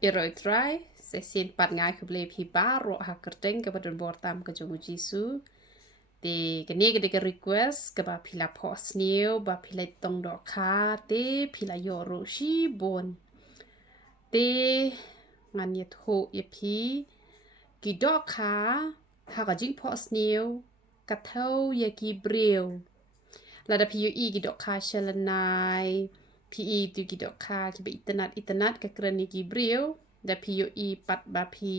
Iroi try se sin pat ngai ke ble phi ba ro ha kerteng ke badan bor tam ke jongu jisu te ke ne ke request ke ba phila phohsniew ba phila tong dohkha te phila yo ro shi bon te ngan ye tho ye phi ki dohkha ha ka jing phohsniew ka thau ye ki breu la da phi yo i ki dohkha shalanai PE tu ki dohkha ki ba itanat ke krani ki breu da phi yo i pat ba phi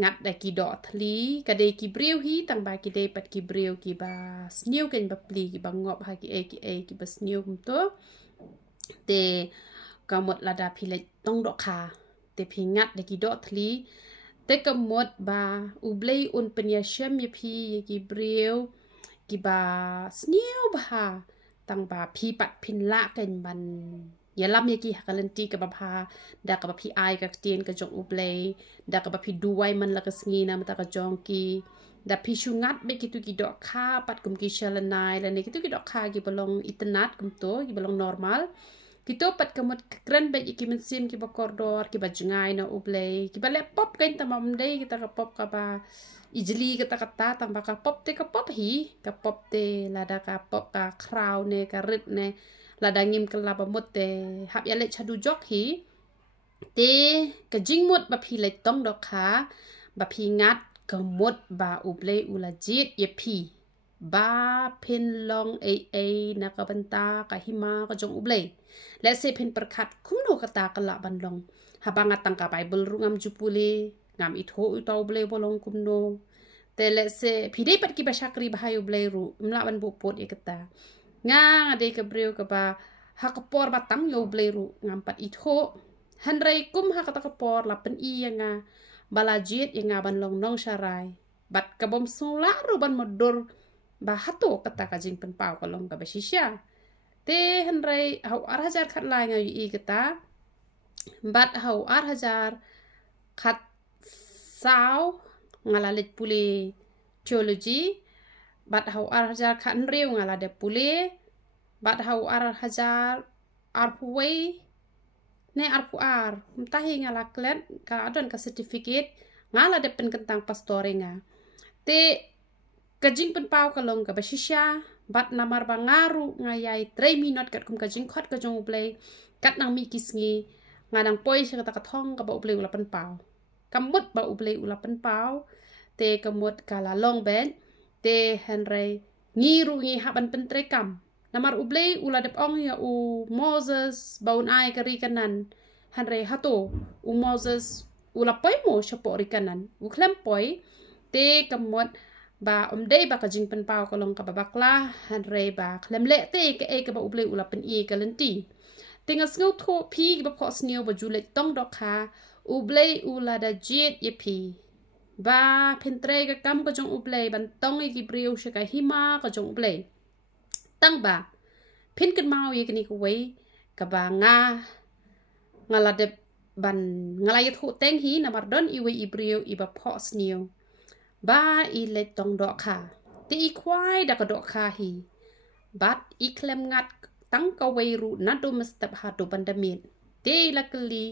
ngat da ki do thli ka de ki breu hi tang ba ki de pat ki breu ki ba snew ken ba pli ki ba ngop ha ki ba snew kum to te ka mot la da phi le tong dohkha te phi ngat da ki do thli te ka mot ba u blei un penya shem ye phi ye ki breu ki ba snew ba tang ba phi pat phin la ken ban ya lam ye ki hakalanti ka ba pha da ka ba phi ai ka tien ka jong ublei da ka ba phi duwai man la ka sngi na mata ka jong ki da phi shungat be ki tu ki dohkha pat kum ki shalanai la ne ki tu ki dohkha ki balong itanat kum to ki balong normal ki to pat kamot kren be ki men sim ki ba kordor ki ba jungai na ublei ki ba le pop kain tamam dei ki ta ka pop ka ba ijli ka ta tam ba ka pop te ka pop hi ka pop te la da ka pop ka crown ne ka rit ne la da ngim ka la ba mot te hab ya le chadu jok hi te ka jing mot ba phi le tong dohkha ba phi ngat ka mot ba ublei ula jit ye phi ba pen long na ka banta ka hima ka jong ubleiและเซเพนประคัดคุ้มโนกตากละบันลงหาบางตังกาไปบลรุงามจุปุเลงามอิโทอุตาอุเบลบลงคุมโนแต่และเซพีได้ปัดกิบชักรีบหายอุเบลรุมละบันบุปผดเอกตางาเดกเบลกับบาฮักปอร์บัตังโยเบลรุงามปัดอิโทฮันไรกุมฮักตะกปอร์ละเป็นอียังงาบาลาจิตยังงาบันลงน้องชารายบัดกบมสุละรุบันมดดบาฮัตุกตากจิงเป็นเป่ากลงกับชิชยาte henry hau arhajar khat lai ngai i kata bat hau arhajar khat sao ngala let pule theology bat hau arhajar khat riu ngala de pule bat hau arhajar arpuwe ne arpu ar tahi ngala klet ka adon ka certificate ngala de pen kentang pastoringa te kajing pen pau kalong ka basisya bat namar bangaru ngayai 3 minute kat kum kajing khot ka jong ublei kat nang mi kisngi ngadang poi se ka thong ka ba ublei ula pen pau kamut ba ublei ula pen pau te kamut kala long ben te henry ngiru ngi haban pen trekam namar ublei ula dep ong ya u moses baun ai kari kanan henry hato u moses ula poi mo shapori kanan u klem poi te kamut ba day ba ka jing pen pau ka long ka babakla han re ba klem le te ka ba uble ula pen e ka lenti tinga sngo tho phi ba phohsniew ba jule tong dohkha uble ula da jait ye phi ba pen tre ka kam ka jong uble ban tong e ki breu she ka hima ka jong uble tang ba pen kan mau ye kini ko wei ka ba ngala de ban ngala ye tho teng hi na mar don i wei i breu i ba phohsniew ba i le tong dohkha ti i kwai da ka dohkha hi bat i klem ngat tang ka wei ru na do mestap ha do bandamit te la kli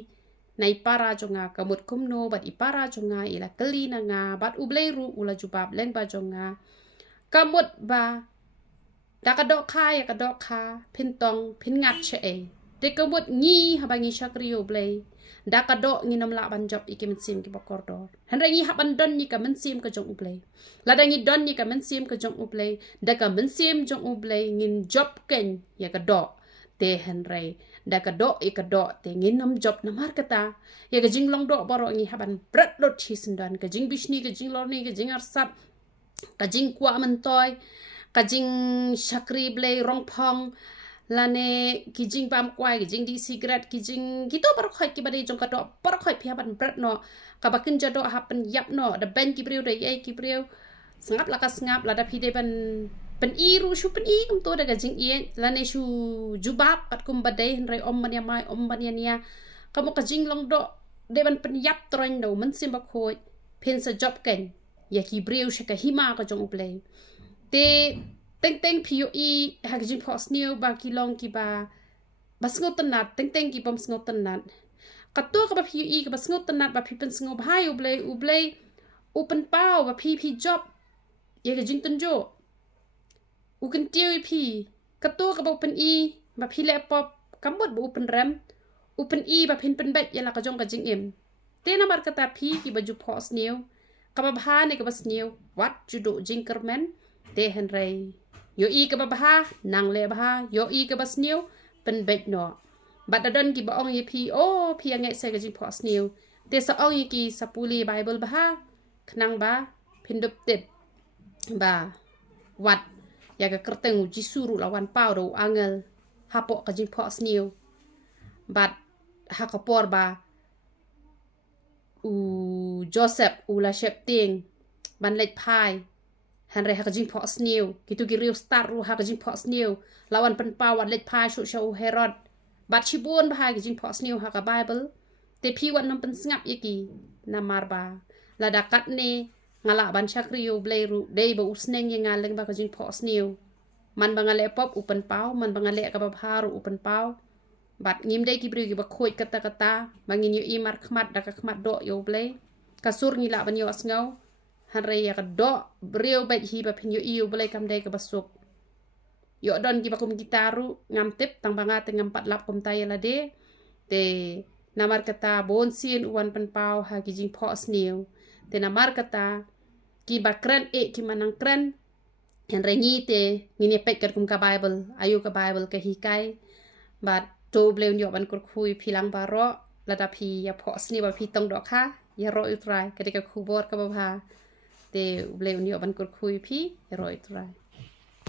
nai para jonga kamut kumno bat i para jonga i la kli na nga bat ublei ru ula jubab leng ba jonga kamut ba da ka dohkha ya ka dohkha pin tong pin ngat che e te kamut ngi ha ba ngi shakri ublei da ka do ngi nam la ban job ikim sim ki bakordor han ra ngi haban don ni ka men sim ka jong ublei la da ngi don ni ka men sim ka jong ublei da ka men sim jong ublei ngin job ken ya ka do te han ra da ka do e ka do te ngin nam job na mar kata ya ka jing long do boro ngi haban brat dot chisin dan ka jing bishni ka jing lor ni ka jing arsap ka jing kwa man toy ka jing shakri blei rong phong lane kijing pam kwai kijing di cigarette kijing gitu par khoi ki bade jong ka do par khoi phia ban brat no ka bakin jado happen yap no da ben ki breu da ye ki breu sngap la ka sngap la da phi de ban i ru shu ban i kum to da ka jing ie lane shu jubab kat kum bade hen rai om ban ya mai om ban ya nia ka mo ka jing long do de ban pen yap troin do man sim ba khoi pen sa job ken ya ki breu she ka hima ka jong uplay te teng POE hagajing phohsniew ba ki long ki ba basngotanat teng ki bom sngotanat katua ka ba pi i ka ba sngot tanat ba pi pen sngob hai ublei open pau ba pi job ye ka jing tunjo u kan tiu pi katua ka ba open i ba pi le pop kamut ba open ram open i ba pen bet ya la ka jong ka jing em te na mar kata pi ki ba ju phohsniew ka ba bha ne ka ba sniew wat ju do jinkerman te hen rei yo i ka ba bha nang le bha yo i ka ba sniew pen bet no bat adon ki ba ong ye pi pi ange se ka jing phohsniew te sa ong ye ki sa puli bible bha khnang ba pindup tet ba wat ya ka kerteng uji suru lawan pau do angel hapo ka jing phohsniew bat hakapor ba u Joseph u la shep ting ban lech pai han re ka jing phohsniew kitu ki riu start ru ka jing phohsniew lawan pen pau wat lech pai shu shau herod bat chibun ba ka jing phohsniew ka bible te pi wat nom pen ngap ye ki namar ba la dakat ne ngala ban chakriu blei ru dei ba usneng ye ngaleng ba ka jing phohsniew man ba ngale pop upen pau man ba ngale ka ba haru upen pau bat ngim dei ki bri ki ba khoi kata mangin yo imar khmat da ka khmat do yo blei kasur ngila ban yo asngau han re ya ka do brio ba hi ba pin yo yo blei kam dei ka basuk yo don ki ba kum gitaru ngam tip tang banga te ngam pat lap kum tay la de te namar kata bon sin uan pen pau ha ki jing phohsniew te namar kata ki ba kren ki manang kren en re ni te ngini pet kat kum ka bible ayu ka bible ka hikai bat to bleu nyo ban kur khui philang ba ro la da phi ya phohsniew ba phi tong dohkha ya ro utrai ka de ka khubor ka ba te bleu nyo ban kur khui phi ya ro utrai